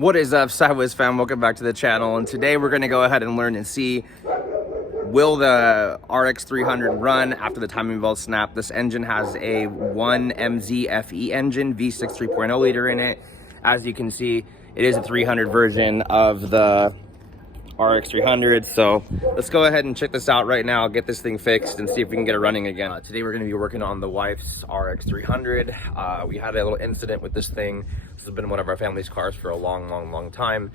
What is up, Sideways fam? Welcome back to the channel, and today we're going to go ahead and learn and see, will the Rx300 run after the timing belt snap? This engine has a 1MZ-FE engine, V6 3.0 liter in it. As you can see, it is a 300 version of the Rx300, so let's go ahead and check this out right now, get this thing fixed, and see if we can get it running again. Today we're going to be working on the wife's Rx300. We had a little incident with this thing. This has been one of our family's cars for a long time.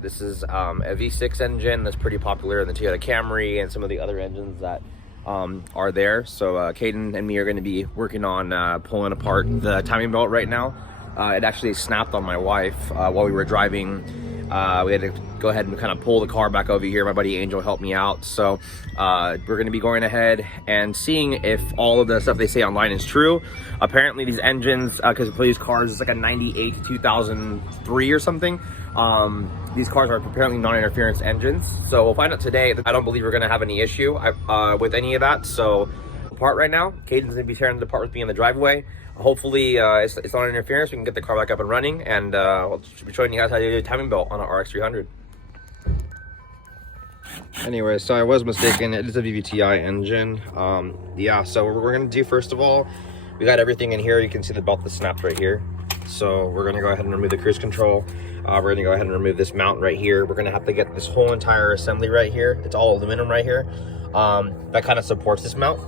This is a V6 engine that's pretty popular in the Toyota Camry and some of the other engines that are there. So Caden and me are going to be working on pulling apart the timing belt right now. It actually snapped on my wife while we were driving. We had to go ahead and kind of pull the car back over here. My buddy Angel helped me out. So we're going to be going ahead and seeing if all of the stuff they say online is true. Apparently these engines, because for these cars, it's like a 98 to 2003 or something. These cars are apparently non-interference engines. So we'll find out today. I don't believe we're going to have any issue with any of that. So apart right now, Caden's going to be sharing the part with me in the driveway. Hopefully it's not interference. We can get the car back up and running, and I'll be showing you guys how to do a timing belt on an Rx300. Anyway, so I was mistaken. It is a VVTi engine. Yeah, so what we're gonna do, first of all, we got everything in here. You can see the belt that snapped right here. So we're gonna go ahead and remove the cruise control. We're gonna go ahead and remove this mount right here. We're gonna have to get this whole entire assembly right here. It's all aluminum right here. That kind of supports this mount.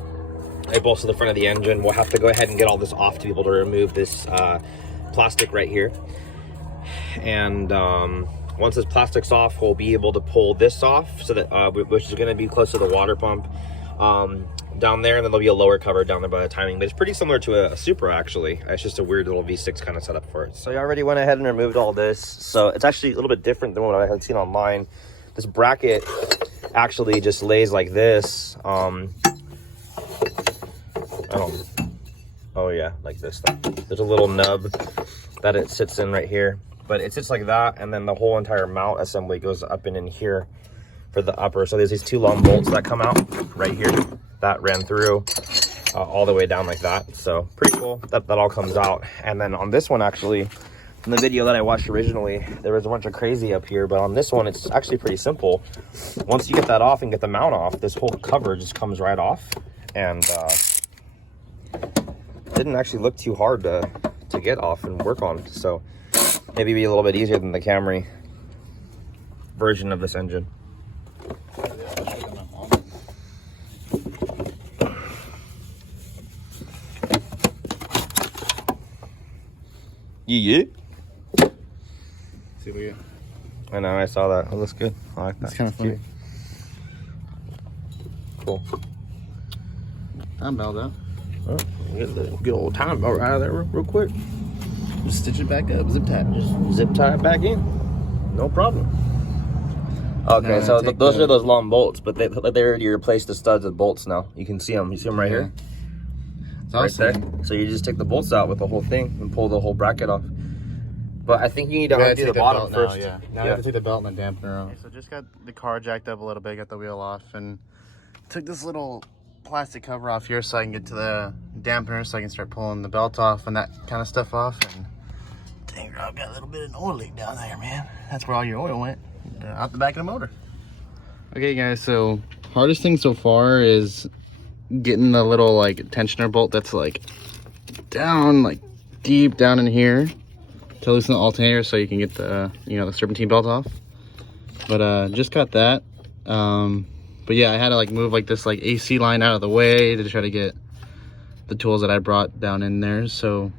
It bolts to the front of the engine. We'll have to go ahead and get all this off to be able to remove this plastic right here. And once this plastic's off, we'll be able to pull this off, so that which is going to be close to the water pump down there, and then there'll be a lower cover down there by the timing. But it's pretty similar to a Supra, actually. It's just a weird little V6 kind of setup for it. So I already went ahead and removed all this. So it's actually a little bit different than what I had seen online. This bracket actually just lays like this. Oh yeah, like this thing. There's a little nub that it sits in right here, but it sits like that, and then the whole entire mount assembly goes up and in here for the upper. So there's these two long bolts that come out right here that ran through all the way down like that. So pretty cool that all comes out. And then on this one, actually, in the video that I watched originally, there was a bunch of crazy up here, but on this one, it's actually pretty simple. Once you get that off and get the mount off, this whole cover just comes right off, and didn't actually look too hard to get off and work on. So maybe be a little bit easier than the Camry version of this engine. Yeah. See what we get. I know, I saw that. It looks good. I like that. It's kind of funny. Cool. Time belt out. Oh, get the good old time belt out of there real quick. Just stitch it back up, zip tie it. Just zip tie it back in. No problem. Okay, Now, so those are those long bolts, but they already replaced the studs with bolts now. You can see them. You see them right here? It's Right awesome. there. So you just take the bolts out with the whole thing and pull the whole bracket off. But I think you need to undo the bottom first. Now we have to take the belt and the dampener off. Okay, so just got the car jacked up a little bit, got the wheel off, and took this little plastic cover off here so I can get to the dampener, so I can start pulling the belt off and that kind of stuff off. And dang, I've got a little bit of an oil leak down there, man. That's where all your oil went, out the back of the motor. Okay guys, so hardest thing so far is getting the little like tensioner bolt that's like down, like deep down in here, to loosen the alternator so you can get the, you know, the serpentine belt off. But just got that. But yeah, I had to like move like this like AC line out of the way to try to get the tools that I brought down in there. So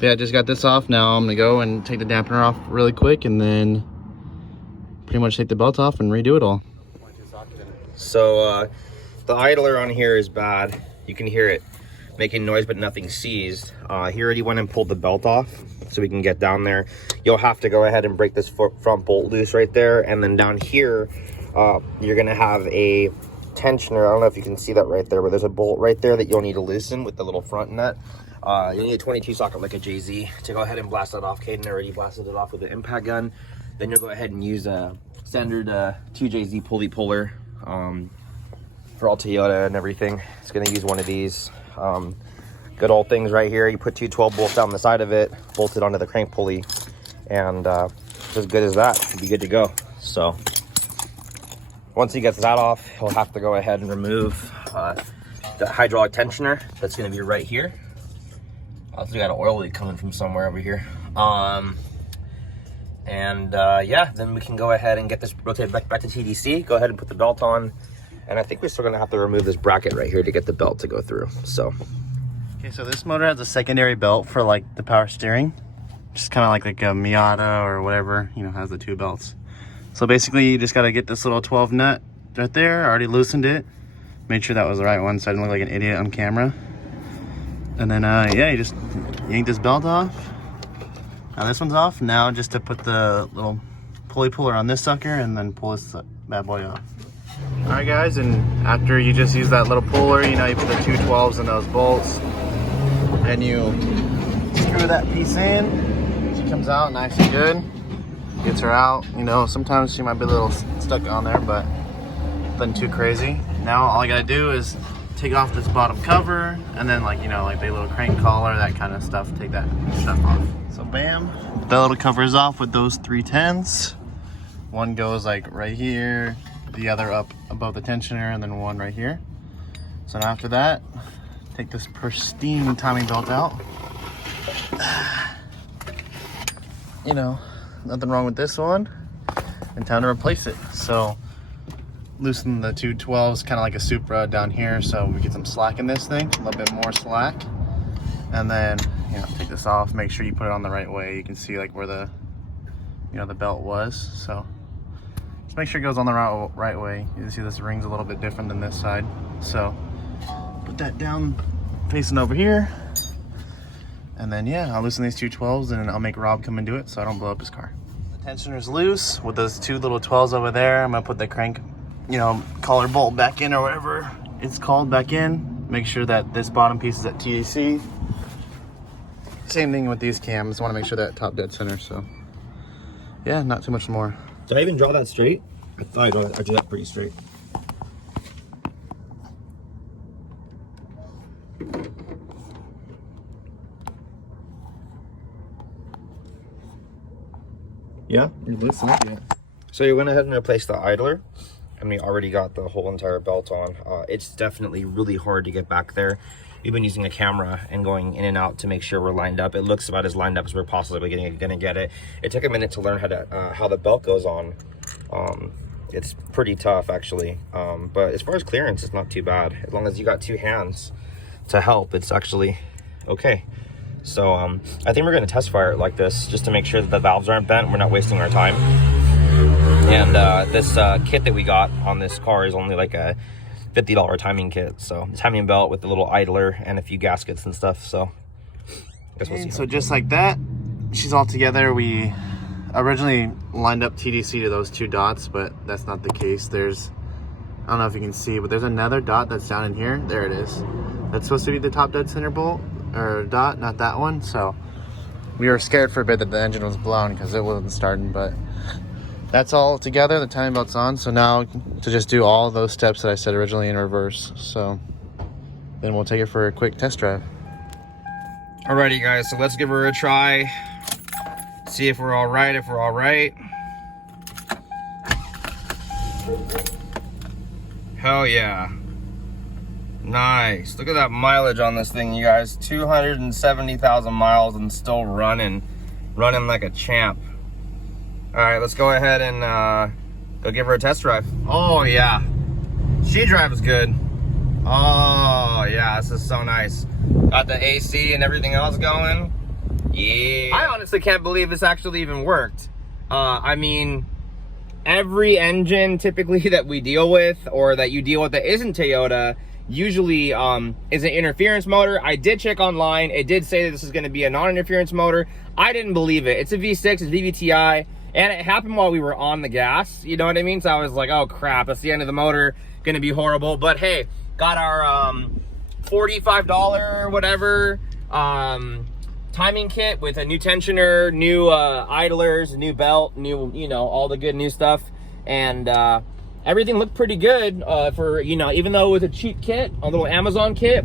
yeah, I just got this off. Now I'm gonna go and take the dampener off really quick, and then pretty much take the belt off and redo it all. So the idler on here is bad. You can hear it making noise, but nothing seized. He already went and pulled the belt off so we can get down there. You'll have to go ahead and break this front bolt loose right there, and then down here you're gonna have a tensioner. I don't know if you can see that right there, but there's a bolt right there that you'll need to loosen with the little front nut. You need a 22 socket like a JZ to go ahead and blast that off. Caden already blasted it off with the impact gun. Then you'll go ahead and use a standard 2JZ pulley puller for all Toyota and everything. It's gonna use one of these. Good old things right here. You put two 12 bolts down the side of it, bolted onto the crank pulley, and as good as that, he'll be good to go. So once he gets that off, he'll have to go ahead and remove the hydraulic tensioner that's going to be right here. Also, we got an oil leak coming from somewhere over here. Yeah, then we can go ahead and get this rotated back to TDC. Go ahead and put the belt on, and I think we're still going to have to remove this bracket right here to get the belt to go through. So okay, so this motor has a secondary belt for like the power steering, just kind of like a Miata or whatever, you know, has the two belts. So basically you just got to get this little 12 nut right there. I already loosened it, made sure that was the right one so I didn't look like an idiot on camera. And then yeah, you just yank this belt off. Now this one's off. Now just to put the little pulley puller on this sucker and then pull this bad boy off. All right guys, and after you just use that little puller, you know, you put the two 12s in those bolts and you screw that piece in. She comes out nice and good. Gets her out. You know, sometimes she might be a little stuck on there, but nothing too crazy. Now all I gotta do is take off this bottom cover and then, like, you know, like the little crank collar, that kind of stuff, take that stuff off. So bam, the little cover is off with those 310s. One goes like right here, the other up above the tensioner, and then one right here. So now after that, take this pristine timing belt out. You know, nothing wrong with this one, and time to replace it. So loosen the two 12s, kind of like a Supra down here, so we get some slack in this thing, a little bit more slack. And then, you know, take this off, make sure you put it on the right way. You can see like where the, you know, the belt was. So just make sure it goes on the right way. You can see this ring's a little bit different than this side. So put that down facing over here. And then yeah, I'll loosen these two 12s and I'll make Rob come and do it so I don't blow up his car. The tensioner's loose with those two little 12s over there. I'm gonna put the crank, you know, collar bolt back in, or whatever it's called, back in. Make sure that this bottom piece is at TDC. Same thing with these cams. Want to make sure that top dead center. So yeah, not too much more. did I even draw that straight? I thought I drew that pretty straight. Yeah, You're listening. Yeah. so you went ahead and replaced the idler, and we already got the whole entire belt on. It's definitely really hard to get back there. We've been using a camera and going in and out to make sure we're lined up. It looks about as lined up as we're possibly gonna get it. It took a minute to learn how the belt goes on. It's pretty tough actually, but as far as clearance, it's not too bad. As long as you got two hands to help, it's actually okay. So I think we're gonna test fire it like this, just to make sure that the valves aren't bent. We're not wasting our time. And this kit that we got on this car is only like a $50 timing kit. So timing belt with the little idler and a few gaskets and stuff. So I guess we'll see. So just like that, she's all together. We originally lined up TDC to those two dots, but that's not the case. There's, I don't know if you can see, but there's another dot that's down in here. There it is. That's supposed to be the top dead center bolt or dot, not that one. So we were scared for a bit that the engine was blown because it wasn't starting, but that's all together. The timing belt's on. So now to just do all those steps that I said originally in reverse. So then we'll take it for a quick test drive. Alrighty guys, so let's give her a try. See if we're all right, if we're all right. Hell yeah. Nice. Look at that mileage on this thing, you guys. 270,000 miles and still running like a champ. All right, let's go ahead and go give her a test drive. Oh yeah, she drives good. Oh yeah, this is so nice. Got the AC and everything else going. Yeah. I honestly can't believe this actually even worked. I mean, every engine typically that we deal with, or that you deal with that isn't Toyota, usually is an interference motor. I did check online. It did say that this is going to be a non-interference motor. I didn't believe it. It's a V6, it's VVTi. And it happened while we were on the gas, you know what I mean? So I was like, oh crap, that's the end of the motor, gonna be horrible. But hey, got our $45 whatever timing kit with a new tensioner, new idlers, new belt, new, you know, all the good new stuff. And everything looked pretty good for, you know, even though it was a cheap kit, a little Amazon kit,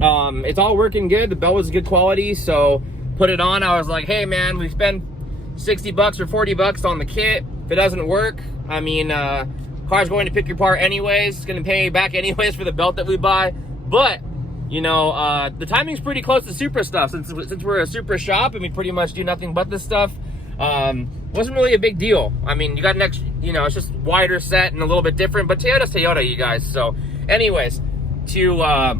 it's all working good. The belt was good quality, so put it on. I was like, hey man, we spent 60 bucks or 40 bucks on the kit. If it doesn't work, I mean, car's going to pick your part anyways. It's going to pay you back anyways for the belt that we buy. But, you know, the timing's pretty close to Supra stuff. Since we're a Supra shop and we pretty much do nothing but this stuff, wasn't really a big deal. I mean, you got an extra, you know, it's just wider set and a little bit different, but Toyota's Toyota, you guys. So anyways, to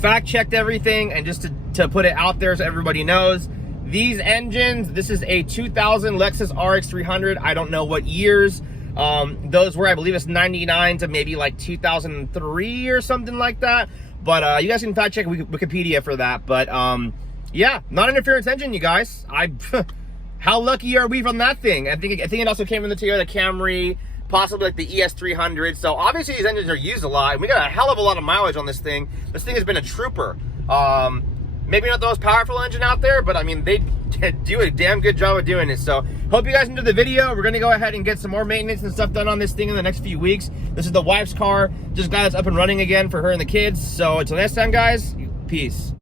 fact checked everything and just to put it out there so everybody knows, these engines, this is a 2000 Lexus RX300. I don't know what years those were. I believe it's 99 to maybe like 2003 or something like that. But you guys can fact check Wikipedia for that. But yeah, non-interference engine, you guys. How lucky are we from that thing? I think it also came from the Toyota Camry, possibly like the ES300. So obviously these engines are used a lot, and we got a hell of a lot of mileage on this thing. This thing has been a trooper. Maybe not the most powerful engine out there, but I mean, they do a damn good job of doing it. So hope you guys enjoyed the video. We're gonna go ahead and get some more maintenance and stuff done on this thing in the next few weeks. This is the wife's car. Just glad it's up and running again for her and the kids. So until next time, guys, peace.